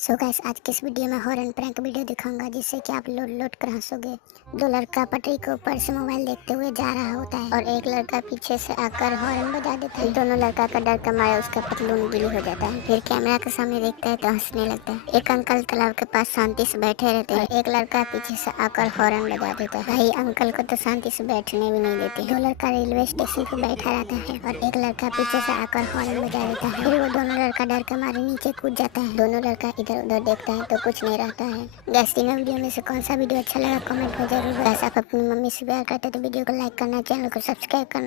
So guys, आज की इस वीडियो में हॉरर एंड प्रैंक वीडियो दिखाऊंगा जिससे कि आप लोट लोट कर हंसोगे। दो लड़का पटरी के ऊपर से मोबाइल देखते हुए जा रहा होता है और एक लड़का पीछे से आकर हॉर्न बजा देता है। दोनों लड़का का डर का मारे उसका पतलून गीली हो जाता है। फिर कैमरा के सामने देखता है तो हंसने लगता है। एक अंकल तालाब के पास शांति से बैठे रहते हैं। एक लड़का पीछे से आकर हॉर्न बजा देता है। भाई अंकल को तो शांति से बैठने भी नहीं देते। दो लड़का रेलवे स्टेशन पे बैठा रहता है और एक लड़का पीछे से आकर हॉर्न बजा देता है। फिर वो दोनों लड़का डर के मारे नीचे कूद जाता है। दोनों लड़का इधर उधर देखता है तो कुछ नहीं रहता है। गैस, तीनों वीडियो में से कौन सा वीडियो अच्छा लगा कमेंट में जरूर। आप अपनी मम्मी से प्यार करते तो वीडियो को लाइक करना, चैनल को सब्सक्राइब करना।